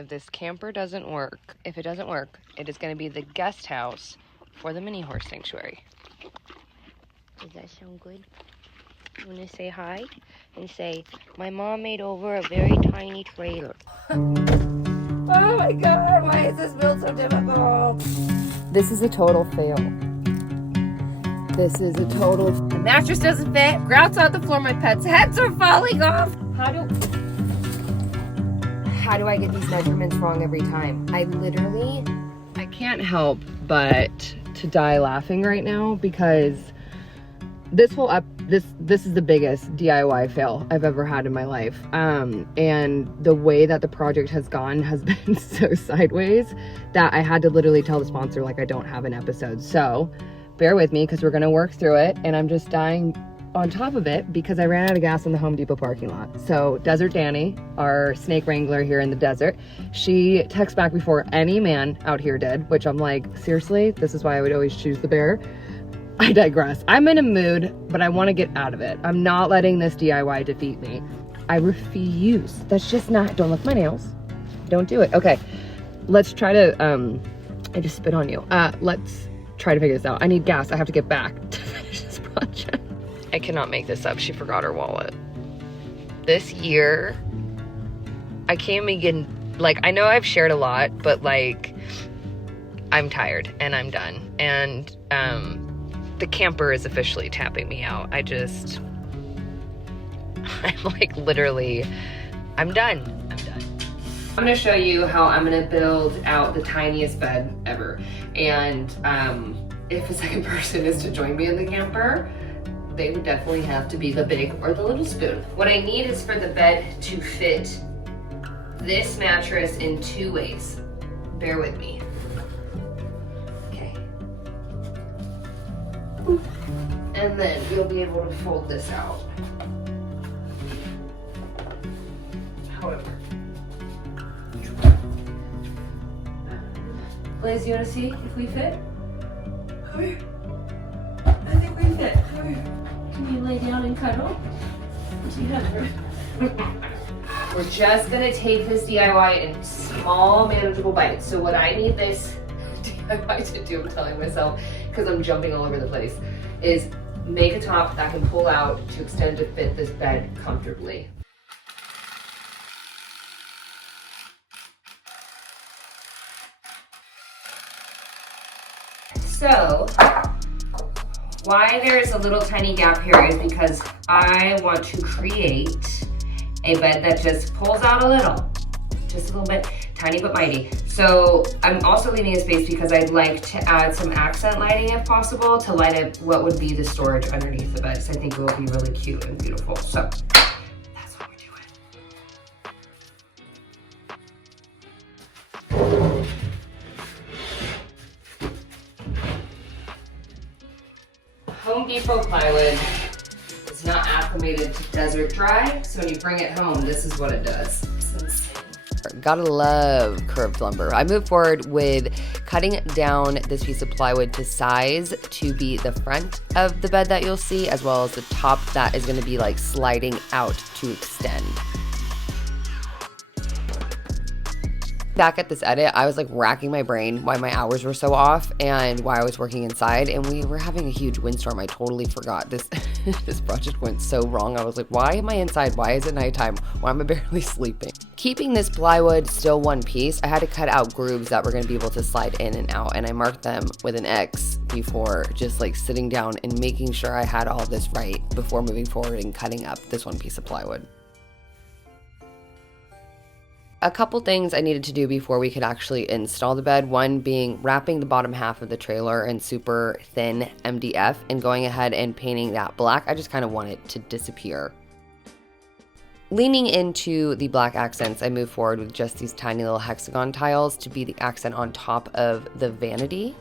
if this camper doesn't work, if it doesn't work, it is going to be the guest house for the mini horse sanctuary. Does that sound good? You want to say hi and say, my mom made over a very tiny trailer. Oh my God, why is this build so difficult? This is a total fail. This is a total... The mattress doesn't fit. Grouts on the floor. My pets' heads are falling off. How do I get these measurements wrong every time? I can't help but to die laughing right now because this is the biggest DIY fail I've ever had in my life. And the way that the project has gone has been so sideways that I had to literally tell the sponsor, like, I don't have an episode. So bear with me because we're gonna work through it, and I'm just dying on top of it because I ran out of gas in the Home Depot parking lot. So Desert Danny, our snake wrangler here in the desert, she texts back before any man out here did, which I'm like, seriously, this is why I would always choose the bear. I digress. I'm in a mood, but I want to get out of it. I'm not letting this DIY defeat me. I refuse. That's just not, don't lick my nails. Don't do it. Okay, let's try to, I just spit on you. Let's try to figure this out. I need gas. I have to get back to finish this project. I cannot make this up. She forgot her wallet. This year, I can't begin, like, I know I've shared a lot, but like, I'm tired and I'm done. And the camper is officially tapping me out. I'm like, literally, I'm done. I'm gonna show you how I'm gonna build out the tiniest bed ever. And if a second person is to join me in the camper, they would definitely have to be the big or the little spoon. What I need is for the bed to fit this mattress in 2 ways. Bear with me. Okay. And then you'll be able to fold this out. However. Liz, you want to see if we fit? Come here. I think we fit. Come here. Can you lay down and cuddle? We're just gonna take this DIY in small, manageable bites. So what I need this DIY to do, I'm telling myself, because I'm jumping all over the place, is make a top that can pull out to extend to fit this bed comfortably. So, why there's a little tiny gap here is because I want to create a bed that just pulls out a little, just a little bit, tiny but mighty. So I'm also leaving a space because I'd like to add some accent lighting if possible to light up what would be the storage underneath the bed. So I think it will be really cute and beautiful. So that's what we're doing. Home Depot plywood is not acclimated to desert dry, so when you bring it home, this is what it does. It's insane. Gotta love curved lumber. I moved forward with cutting down this piece of plywood to size to be the front of the bed that you'll see, as well as the top that is gonna be like sliding out to extend. Back at this edit, I was like racking my brain why my hours were so off and why I was working inside, and we were having a huge windstorm. I totally forgot this this project went so wrong. I was like, why am I inside? Why is it nighttime? Why am I barely sleeping? Keeping this plywood still one piece, I had to cut out grooves that were going to be able to slide in and out, and I marked them with an X before just like sitting down and making sure I had all this right before moving forward and cutting up this one piece of plywood. A couple things I needed to do before we could actually install the bed. One being wrapping the bottom half of the trailer in super thin MDF and going ahead and painting that black. I just kind of want it to disappear. Leaning into the black accents, I moved forward with just these tiny little hexagon tiles to be the accent on top of the vanity.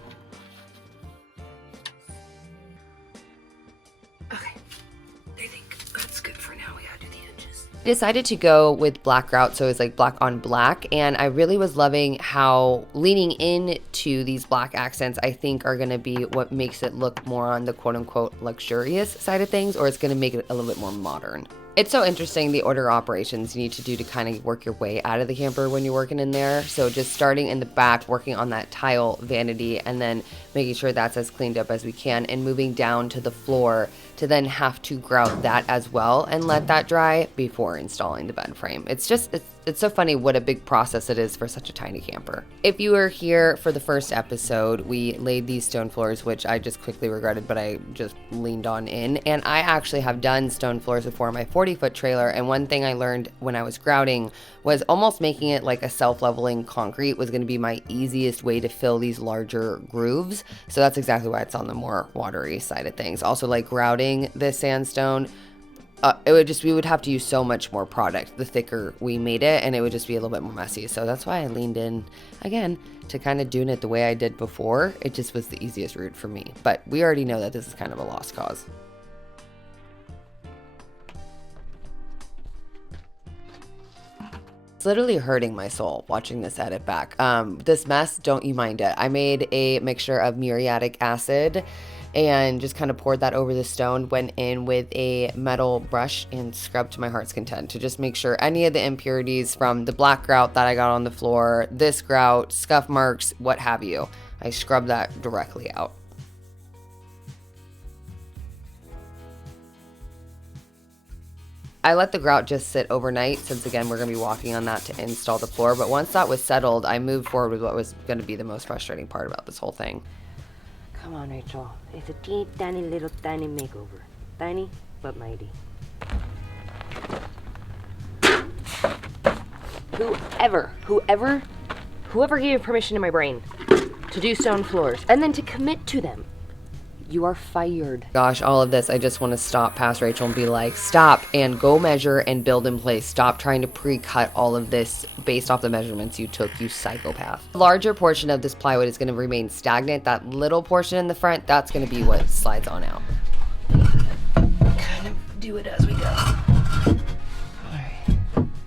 Decided to go with black grout, so it's like black on black, and I really was loving how leaning into these black accents I think are going to be what makes it look more on the quote-unquote luxurious side of things, or it's going to make it a little bit more modern. It's so interesting the order of operations you need to do to kind of work your way out of the camper when you're working in there. So just starting in the back, working on that tile vanity, and then making sure that's as cleaned up as we can, and moving down to the floor to then have to grout that as well and let that dry before installing the bed frame. It's so funny what a big process it is for such a tiny camper. If you were here for the first episode, we laid these stone floors, which I just quickly regretted, but I just leaned on in. And I actually have done stone floors before in my 40-foot trailer. And one thing I learned when I was grouting was almost making it like a self-leveling concrete was going to be my easiest way to fill these larger grooves. So that's exactly why it's on the more watery side of things. Also, like grouting this sandstone, we would have to use so much more product the thicker we made it, and it would just be a little bit more messy. So that's why I leaned in again to kind of doing it the way I did before. It just was the easiest route for me, but we already know that this is kind of a lost cause. It's literally hurting my soul watching this edit back. This mess, don't you mind it. I made a mixture of muriatic acid and just kind of poured that over the stone, went in with a metal brush and scrubbed to my heart's content to just make sure any of the impurities from the black grout that I got on the floor, this grout, scuff marks, what have you, I scrubbed that directly out. I let the grout just sit overnight since, again, we're going to be walking on that to install the floor. But once that was settled, I moved forward with what was going to be the most frustrating part about this whole thing. Come on, Rachel. It's a teeny tiny little tiny makeover. Tiny, but mighty. Whoever gave permission to my brain to do stone floors and then to commit to them, you are fired. Gosh, all of this, I just want to stop past Rachel and be like, stop and go measure and build in place. Stop trying to pre-cut all of this based off the measurements you took, you psychopath. The larger portion of this plywood is going to remain stagnant. That little portion in the front, that's going to be what slides on out. Kind of do it as we go. All right.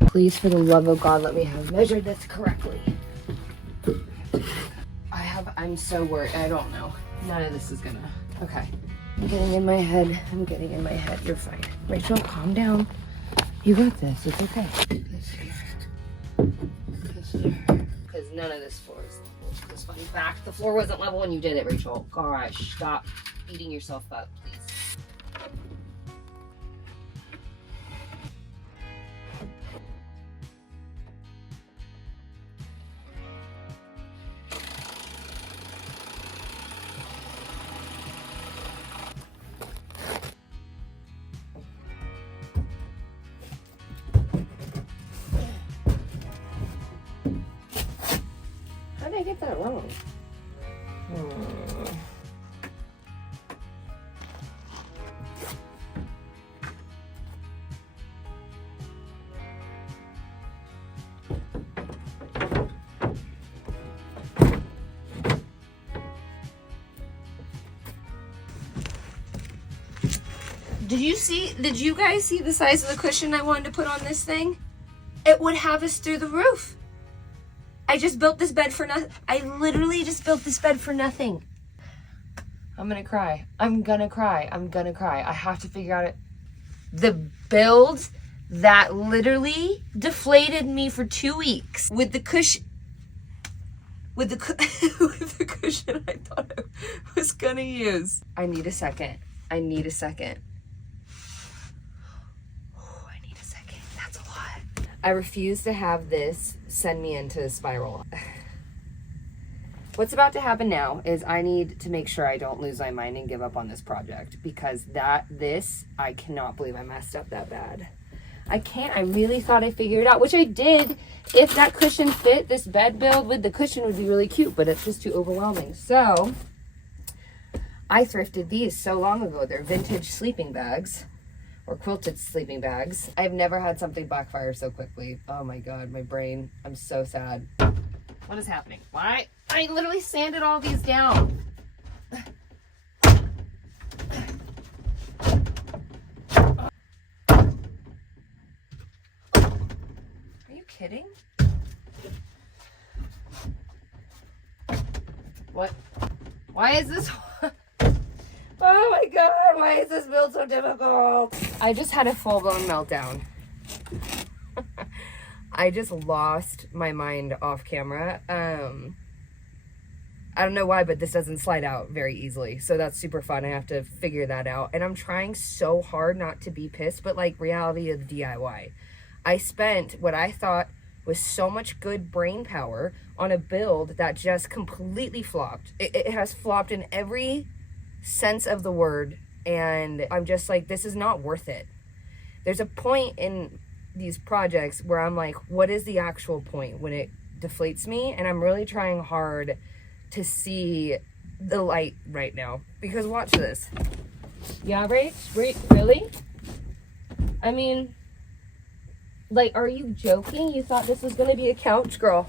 Please, for the love of God, let me have measured this correctly. I'm so worried. I don't know. None of this is gonna. Okay. I'm getting in my head. You're fine. Rachel, calm down. You got this. It's okay. This here. Because none of this floor is level. This funny fact, the floor wasn't level when you did it, Rachel. Gosh, stop beating yourself up, please. How did I get that wrong? Did you guys see the size of the cushion I wanted to put on this thing? It would have us through the roof. I just built this bed for nothing. I literally just built this bed for nothing. I'm gonna cry. I have to figure out it. The build that literally deflated me for 2 weeks with the cushion. With the cushion I thought I was gonna use. I need a second. That's a lot. I refuse to have this send me into a spiral. What's about to happen now is I need to make sure I don't lose my mind and give up on this project, because I cannot believe I messed up that bad. I really thought I figured it out, which I did. If that cushion fit, this bed build with the cushion would be really cute, but it's just too overwhelming. So I thrifted these so long ago. They're vintage sleeping bags, or quilted sleeping bags. I've never had something backfire so quickly. Oh my God, my brain. I'm so sad. What is happening? Why? I literally sanded all these down. Are you kidding? What? Why is this? Oh my God, why is this build so difficult? I just had a full-blown meltdown. I just lost my mind off camera. I don't know why, but this doesn't slide out very easily. So that's super fun. I have to figure that out. And I'm trying so hard not to be pissed, but like reality of the DIY. I spent what I thought was so much good brain power on a build that just completely flopped. It has flopped in every sense of the word. And I'm just like, this is not worth it. There's a point in these projects where I'm like, what is the actual point when it deflates me? And I'm really trying hard to see the light right now, because watch this. Yeah, right? Really? I mean, like, are you joking? You thought this was gonna be a couch, girl?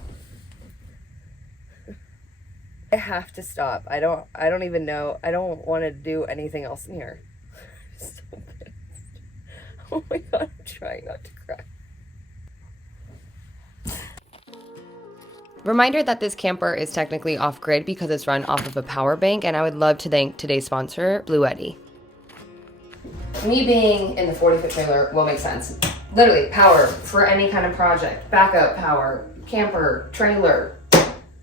I have to stop. I don't even know. I don't want to do anything else in here. I'm so pissed. Oh my god, I'm trying not to cry. Reminder that this camper is technically off-grid because it's run off of a power bank, and I would love to thank today's sponsor, Bluetti. Me being in the 40-foot trailer will make sense. Literally, power for any kind of project. Backup power, camper, trailer,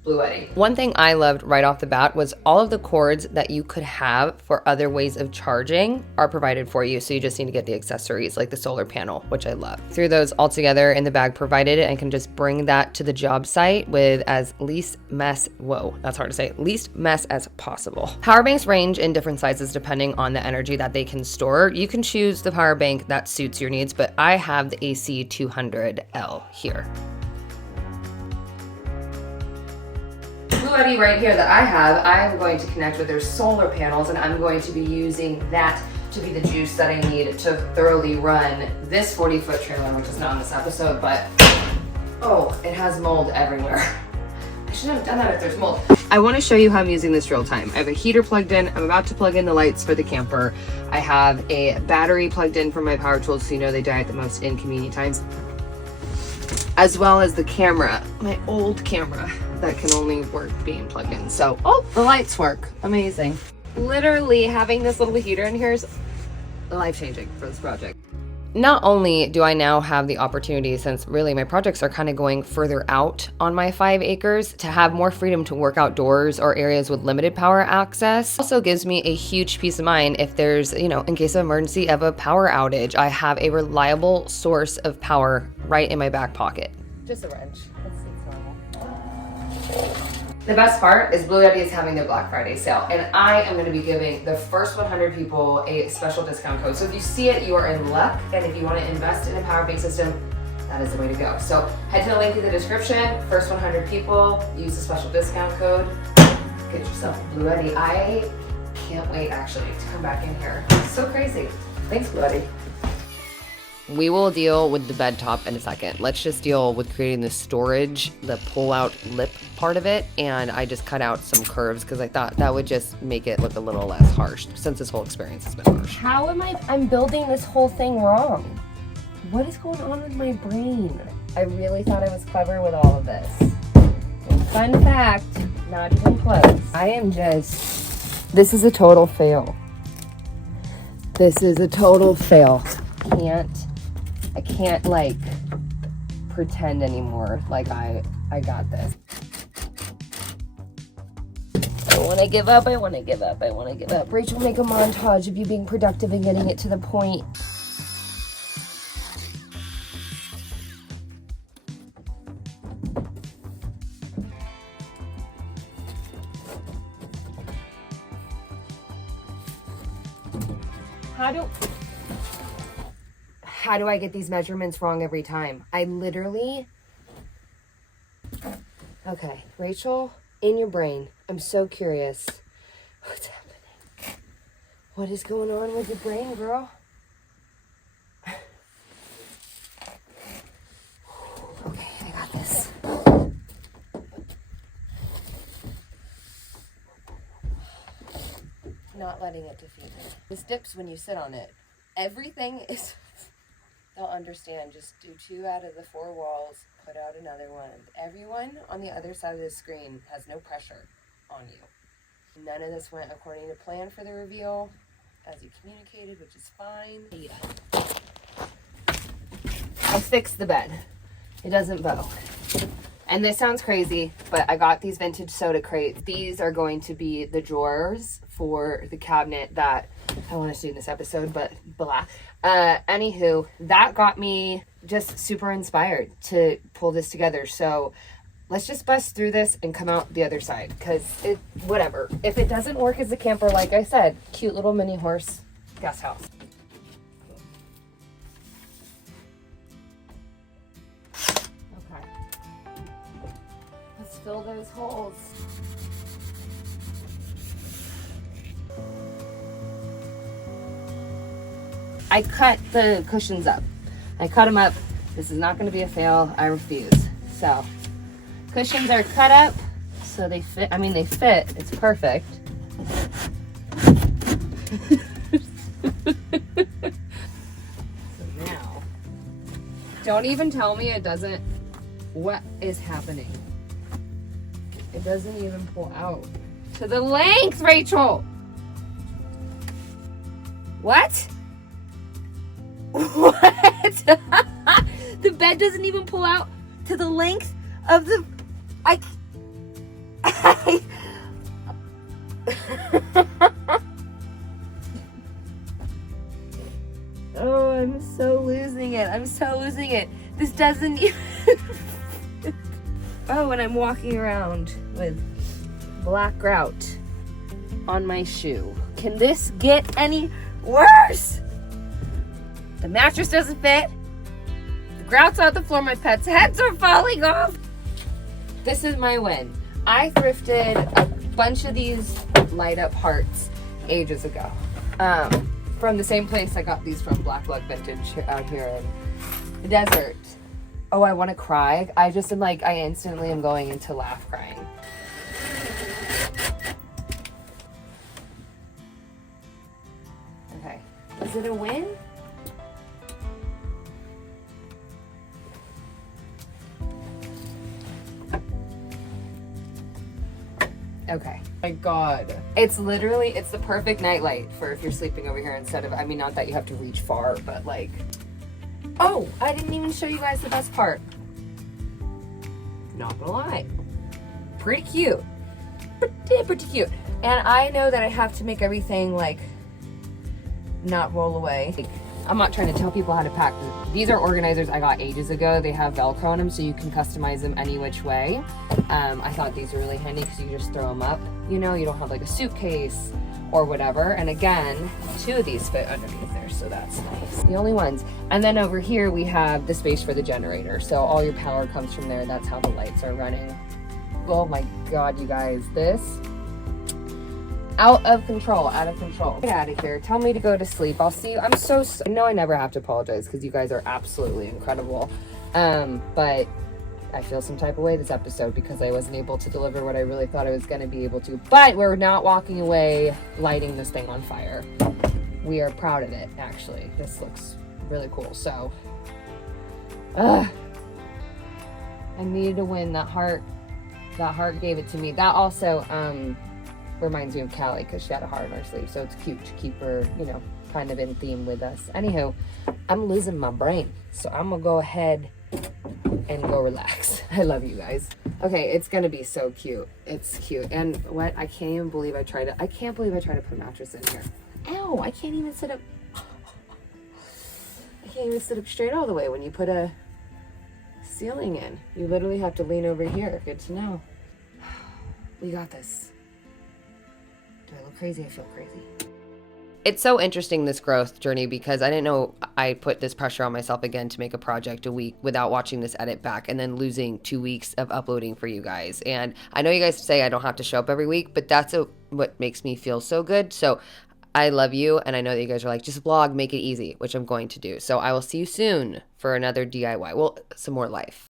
Bluetti. One thing I loved right off the bat was all of the cords that you could have for other ways of charging are provided for you. So you just need to get the accessories like the solar panel, which I love. Threw those all together in the bag provided and can just bring that to the job site with as least mess, that's hard to say, least mess as possible. Power banks range in different sizes depending on the energy that they can store. You can choose the power bank that suits your needs, but I have the AC 200L here. Bluetti right here that I have, I'm going to connect with their solar panels, and I'm going to be using that to be the juice that I need to thoroughly run this 40-foot trailer, which is not in this episode, but oh, it has mold everywhere. I shouldn't have done that if there's mold. I want to show you how I'm using this real time. I have a heater plugged in. I'm about to plug in the lights for the camper. I have a battery plugged in for my power tools, so you know they die at the most inconvenient times, as well as the camera, my old camera that can only work being plugged in. So, oh, the lights work. Amazing. Literally having this little heater in here is life-changing for this project. Not only do I now have the opportunity, since really my projects are kind of going further out on my 5 acres, to have more freedom to work outdoors or areas with limited power access, also gives me a huge peace of mind if there's, in case of emergency of a power outage, I have a reliable source of power right in my back pocket. Just a wrench. It's normal. The best part is Bluetti is having their Black Friday sale, and I am going to be giving the first 100 people a special discount code. So if you see it, you are in luck, and if you want to invest in a power bank system, that is the way to go. So head to the link in the description. First 100 people, use the special discount code. Get yourself a Bluetti. I can't wait actually to come back in here. It's so crazy. Thanks, Bluetti. We will deal with the bed top in a second. Let's just deal with creating the storage, the pull-out lip part of it, and I just cut out some curves because I thought that would just make it look a little less harsh since this whole experience has been harsh. How am I'm building this whole thing wrong? What is going on with my brain? I really thought I was clever with all of this. And fun fact, not even close. This is a total fail. This is a total fail. I can't like pretend anymore like I got this. I want to give up. Rachel, make a montage of you being productive and getting it to the point. How do I get these measurements wrong every time? Okay, Rachel, in your brain, I'm so curious. What's happening? What is going on with your brain, girl? Okay, I got this. Not letting it defeat me. This dips when you sit on it. Everything is... They'll understand. Just do 2 out of the 4 walls, put out another one. Everyone on the other side of the screen has no pressure on you. None of this went according to plan for the reveal, as you communicated, which is fine. I fixed the bed. It doesn't bow. And this sounds crazy, but I got these vintage soda crates. These are going to be the drawers for the cabinet that I want to do in this episode, but blah. Anywho, that got me just super inspired to pull this together. So let's just bust through this and come out the other side, because whatever. If it doesn't work as a camper, like I said, cute little mini horse guest house. Okay. Let's fill those holes. I cut the cushions up. I cut them up. This is not going to be a fail. I refuse. So, cushions are cut up so they fit. I mean, they fit. It's perfect. So now, don't even tell me it doesn't. What is happening? It doesn't even pull out to the length, Rachel. What? What? The bed doesn't even pull out to the length of the... Oh, I'm so losing it. I'm so losing it. This doesn't even... Oh, and I'm walking around with black grout on my shoe. Can this get any worse? The mattress doesn't fit. The grout's on the floor. My pets' heads are falling off. This is my win. I thrifted a bunch of these light up hearts ages ago. From the same place I got these from, Black Lug Vintage out here in the desert. Oh, I want to cry. I just am like, I instantly am going into laugh crying. Okay. Is it a win? Okay. My God. It's the perfect nightlight for if you're sleeping over here instead of, I mean, not that you have to reach far, but like, oh, I didn't even show you guys the best part. Not gonna lie. Pretty cute. Pretty cute. And I know that I have to make everything like not roll away. Like, I'm not trying to tell people how to pack. These are organizers I got ages ago. They have Velcro on them so you can customize them any which way. I thought these were really handy because you just throw them up. You know, you don't have like a suitcase or whatever. And again, 2 of these fit underneath there, so that's nice. The only ones. And then over here we have the space for the generator. So all your power comes from there. That's how the lights are running. Oh my God, you guys, this out of control. Get out of here. Tell me to go to sleep. I'll see you. I know I never have to apologize because you guys are absolutely incredible. But I feel some type of way this episode because I wasn't able to deliver what I really thought I was going to be able to. But we're not walking away lighting this thing on fire. We are proud of it, actually. This looks really cool. So, I needed to win. That heart gave it to me. That also, reminds me of Callie because she had a heart on her sleeve, so it's cute to keep her, you know, kind of in theme with us. Anywho, I'm losing my brain, so I'm gonna go ahead and go relax. I love you guys. Okay, it's gonna be so cute. It's cute. And what? I can't believe I tried to put a mattress in here. Ow, I can't even sit up straight all the way when you put a ceiling in. You literally have to lean over here. Good to know. We got this. Do I look crazy? I feel crazy. It's so interesting, this growth journey, because I didn't know I put this pressure on myself again to make a project a week without watching this edit back and then losing 2 weeks of uploading for you guys. And I know you guys say I don't have to show up every week, but that's what makes me feel so good. So I love you. And I know that you guys are like, just vlog, make it easy, which I'm going to do. So I will see you soon for another DIY. Well, some more life.